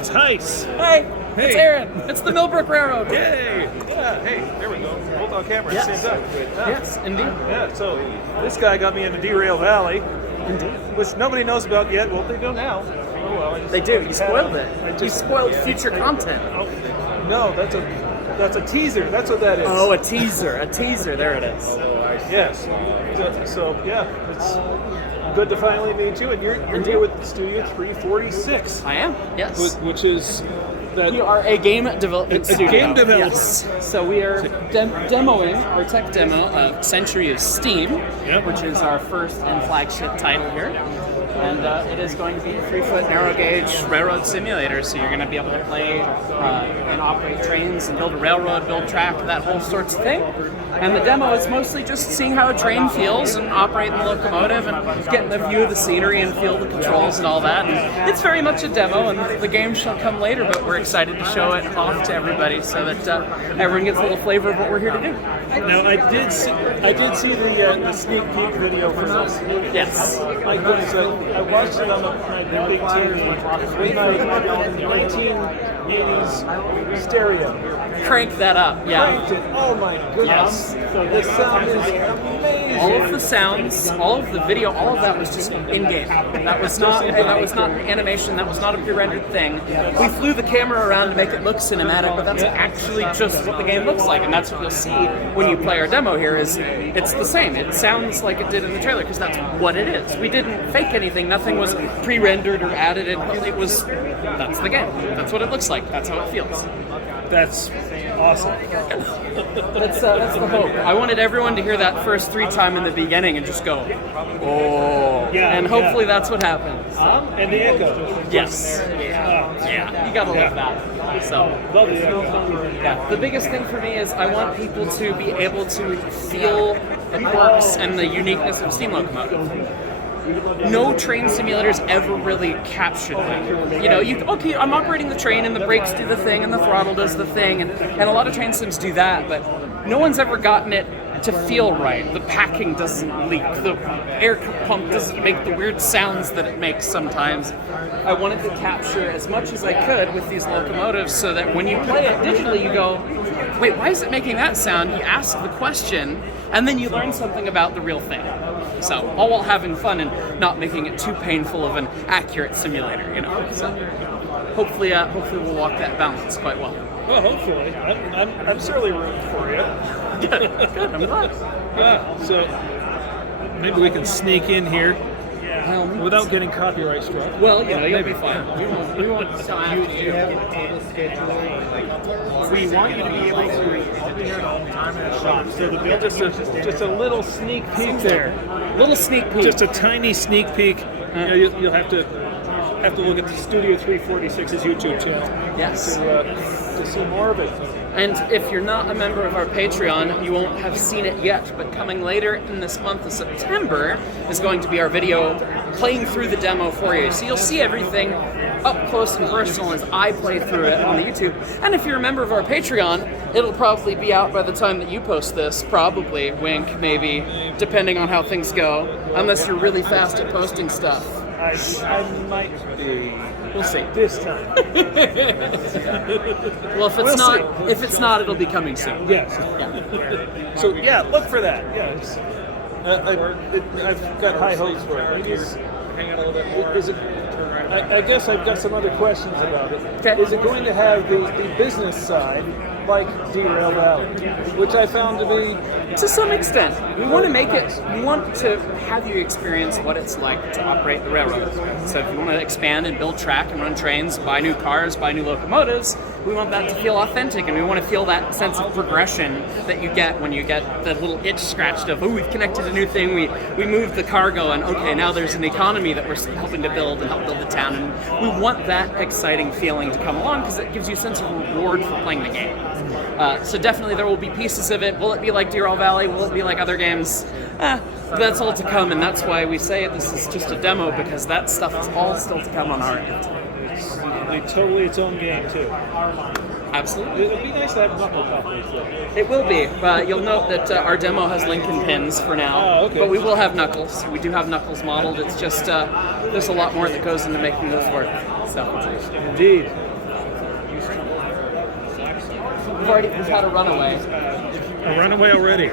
it's Heiss. Hey, Hey. it's Aaron. It's the Millbrook Railroad. Yay! Yeah, hey, there we go. Both on camera at the Yes. same time. Yeah. Yes, indeed. Yeah, so this guy got me into Derail Valley, Indeed. which nobody knows about yet. Well, they do now. Oh, well, I just- They do. You spoiled it. I You just- spoiled future content. Oh, no, that's a teaser. That's what that is. Oh, a teaser. A teaser. There it is. Yes. So yeah, it's good to finally meet you, and you're here with Studio 346, I am. Yes. which is that. We are a game development A studio. game developer. Yes. So we are demoing our tech demo of Century of Steam, Yep. which is our first and flagship title here. And it is going to be a 3-foot narrow gauge railroad simulator. So you're going to be able to play and operate trains and build a railroad, build track, that whole sorts of thing. And the demo is mostly just seeing how a train feels and operating the locomotive and getting a view of the scenery and feel the controls and all that. And it's very much a demo, and the game shall come later, but we're excited to show it off to everybody so that everyone gets a little flavor of what we're here to do. Now I did see the sneak peek video for this. Yes. I watched it on my big TV with my 1980s stereo. Crank that up, yeah. Cranked it. Oh my goodness! So the sound is amazing. All of the sounds, all of the video, all of that was just in-game. That was not animation, that was not a pre-rendered thing. We flew the camera around to make it look cinematic, but that's actually just what the game looks like, and that's what you'll see when you play our demo here, is it's the same. It sounds like it did in the trailer, because that's what it is. We didn't fake anything, nothing was pre-rendered or added in. That's the game. That's what it looks like. That's how it feels. That's awesome. That's the hope. I wanted everyone to hear that first 3 time in the beginning and just go, oh. Yeah, and hopefully yeah. that's what happens. And the echo. Yes. Yeah. You gotta love that. So, yeah. The biggest thing for me is I want people to be able to feel the quirks and the uniqueness of a steam locomotive. No train simulators ever really captured that. Okay, I'm operating the train and the brakes do the thing and the throttle does the thing, and a lot of train sims do that, but no one's ever gotten it to feel right. The packing doesn't leak, the air pump doesn't make the weird sounds that it makes sometimes. I wanted to capture as much as I could with these locomotives so that when you play it digitally, you go, wait, why is it making that sound? You ask the question, and then you learn something about the real thing. So, all while having fun and not making it too painful of an accurate simulator, So, hopefully we'll walk that balance quite well. Well, hopefully. I'm certainly rooting for you. Good. I'm glad. Yeah. So maybe we can sneak in here without getting copyright struck. Well, you'll be fine. We won't stop. Do you have a table scheduling? We want you to be able to. I'll be here the whole time in the shop. So the build Just a little sneak peek there. Little sneak peek. Just a tiny sneak peek. You'll have to look at the Studio 346's YouTube channel. Yes. To see more of it. And if you're not a member of our Patreon, you won't have seen it yet, but coming later in this month of September is going to be our video playing through the demo for you. So you'll see everything up close and personal as I play through it on the YouTube. And if you're a member of our Patreon, it'll probably be out by the time that you post this, probably, wink, maybe, depending on how things go, unless you're really fast at posting stuff. I might be. We'll see. This time. Well, if it's not, it'll be coming soon. Yes. Yeah. So yeah, look for that. Yeah. I've got high hopes for it. hang out a little bit more. Is it? I guess I've got some other questions about it. Okay. Is it going to have the business side like Derail Valley, which I found to be... To some extent. We want to make it, we want to have you experience what it's like to operate the railroad. So if you want to expand and build track and run trains, buy new cars, buy new locomotives, we want that to feel authentic, and we want to feel that sense of progression that you get when you get the little itch scratched of, oh, we've connected a new thing, we moved the cargo, and okay, now there's an economy that we're helping to build and help build the town, and we want that exciting feeling to come along because it gives you a sense of reward for playing the game. So definitely there will be pieces of it. Will it be like Derail Valley? Will it be like other games? That's all to come, and that's why we say this is just a demo, because that stuff is all still to come on our end. It's totally its own game, too. Absolutely. It would be nice to have knuckle copies, though. It will be. You'll note that our demo has Lincoln pins for now, Oh, okay. but we will have Knuckles. We do have Knuckles modeled. It's just there's a lot more that goes into making those work. So. Indeed. we've had a runaway. A runaway already.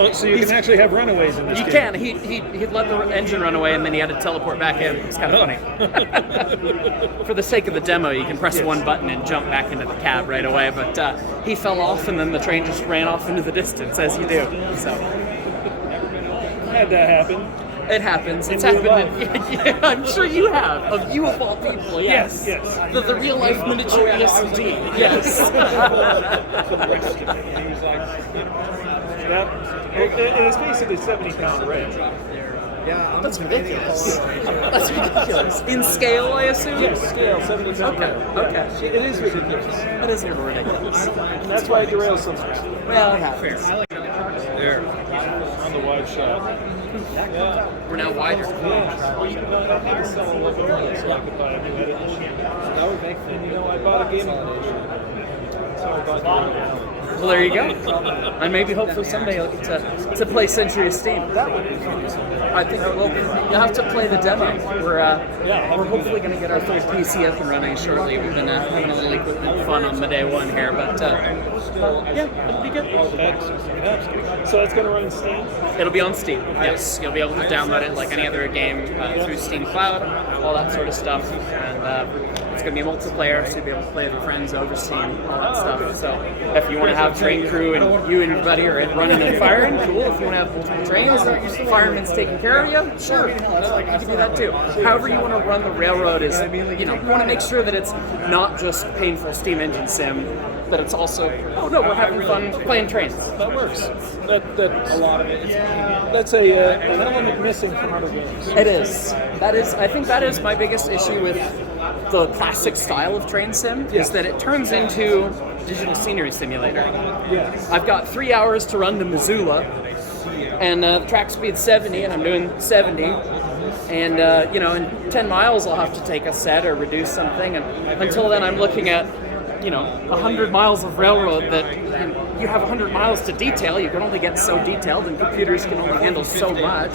Oh, so you can actually have runaways in this You game. can. He'd let the engine run away, and then he had to teleport back in. It's kind of funny. For the sake of the demo, you can press one button and jump back into the cab right away. But he fell off, and then the train just ran off into the distance, as you do. So Had that happen. it happens. It's In real happened. Yeah, I'm sure you have. Of you of all people, yes. Yes. The real life miniature ESD. Yes. Yep. It's basically 70-pound red. That's ridiculous. That's ridiculous. In scale, I assume? Yes, scale, 70-pound red. Okay. It is ridiculous. That is a little ridiculous. And that's why it derails so much. Well, it happens. There. On the wide shot. Yeah. We're now wider. Yeah. I had to sell a little early so I could buy a new edit machine. And I bought a gaming machine. So I bought the Well, there you go. And maybe hopefully someday you'll get to play Century of Steam. That would be fun. I think you'll have to play the demo. We're hopefully going to get our third PC up and running shortly. We've been having a little equipment fun on the day one here, but yeah, it'll be good. So it's going to run in Steam? It'll be on Steam. Yes, you'll be able to download it like any other game through Steam Cloud, all that sort of stuff, and it's going to be multiplayer, so you'll be able to play with your friends over Steam, all that stuff. So if you want to have train crew and you and your buddy are running and firing, cool. If you want to have multiple trains, firemen's taking care of you, sure, you can do that too. However you want to run the railroad is, you want to make sure that it's not just painful steam engine sim, but it's also, oh no, we're having fun playing trains. That works. That's a lot of it. That's an element missing from other games. It is. I think that is my biggest issue with the classic style of train sim, is that it turns into digital scenery simulator. Yes. I've got 3 hours to run to Missoula, and the track speed's 70, and I'm doing 70. And, in 10 miles I'll have to take a set or reduce something, and until then I'm looking at 100 miles of railroad that you have 100 miles to detail. You can only get so detailed, and computers can only handle so much.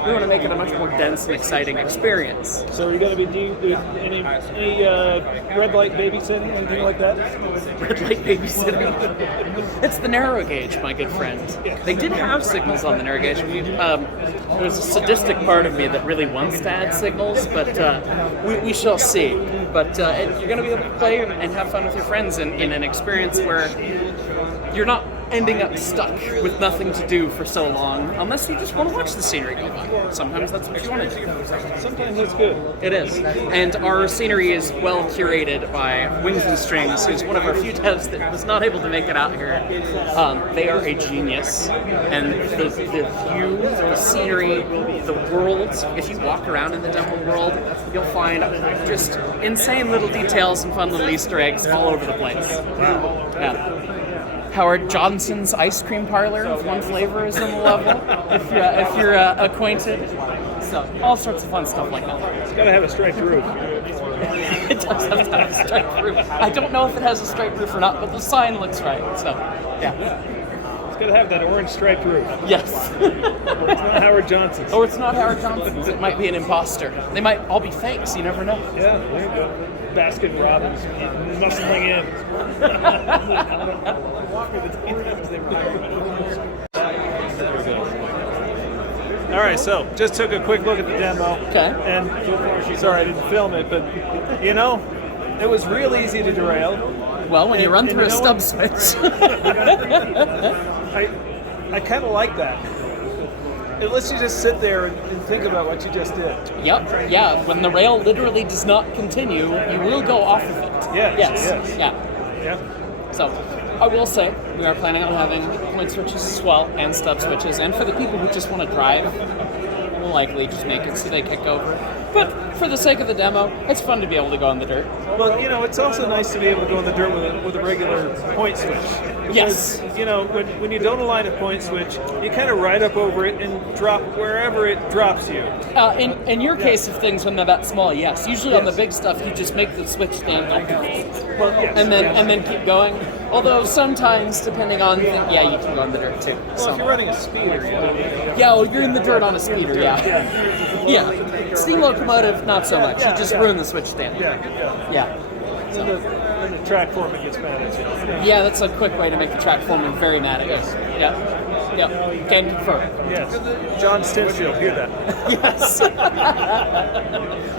We want to make it a much more dense and exciting experience. So are you going to be doing any red light babysitting, anything like that? Red light babysitting. It's the narrow gauge, my good friend. They did have signals on the narrow gauge. There's a sadistic part of me that really wants to add signals, but we shall see. But you're going to be able to play and have fun with your friends in an experience where you're not ending up stuck with nothing to do for so long, unless you just want to watch the scenery go by. Sometimes that's what you want to do. Sometimes it's good. It is. And our scenery is well curated by Wings and Strings, who's one of our few devs that was not able to make it out here. They are a genius. And the view, the scenery, the world, if you walk around in the demo world, you'll find just insane little details and fun little Easter eggs all over the place. Yeah. Howard Johnson's ice cream parlor, if one flavor is in the level, if you're acquainted. So all sorts of fun stuff like that. It's got to have a striped roof. It does have to have a striped roof. I don't know if it has a striped roof or not, but the sign looks right. So yeah. It's got to have that orange striped roof. Yes. Or it's not Howard Johnson's. Or it's not Howard Johnson's. It might be an imposter. They might all be fakes. You never know. Yeah, there you go. Baskin Robbins muscling in. All right, so just took a quick look at the demo. Okay. And sorry I didn't film it, but it was real easy to derail. Well, when you run through a you know stub what? switch. I kind of like that. It lets you just sit there and think about what you just did. Yep. Yeah. When the rail literally does not continue, you will go off of it. Yes. Yes. Yeah. Yeah. So, I will say, we are planning on having point switches as well, and stub switches, and for the people who just want to drive, we'll likely just make it so they kick over. But for the sake of the demo, it's fun to be able to go in the dirt. Well, it's also nice to be able to go in the dirt with a regular point switch. Yes. Because, when you don't align a point switch, you kind of ride up over it and drop wherever it drops you. In your case of things, when they're that small, yes. Usually on the big stuff, you just make the switch stand up, Well, yes. and then keep going. Although sometimes, depending on, yeah, you can go in the dirt too. Well, So. if you're running a speeder, you know. Yeah, well, you're in the dirt on a speeder, yeah. Yeah. Steam locomotive, not so much. You just ruin the switch stand. Yeah. Then the track foreman gets mad at you. Yeah, that's a quick way to make the track foreman very mad at us. Yeah. Yeah. Can confirm. Yes. John Stinfield, hear that. Yes.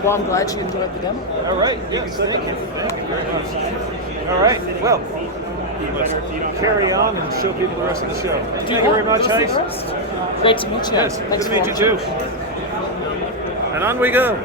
Well, I'm glad you enjoyed the demo. All right. Yes, thank you. Thank you very much. All right. Well, let's carry on and show people the rest of the show. Thank you very much, Heist. Great to meet you. Yes, Thanks good to meet you for too. And on we go.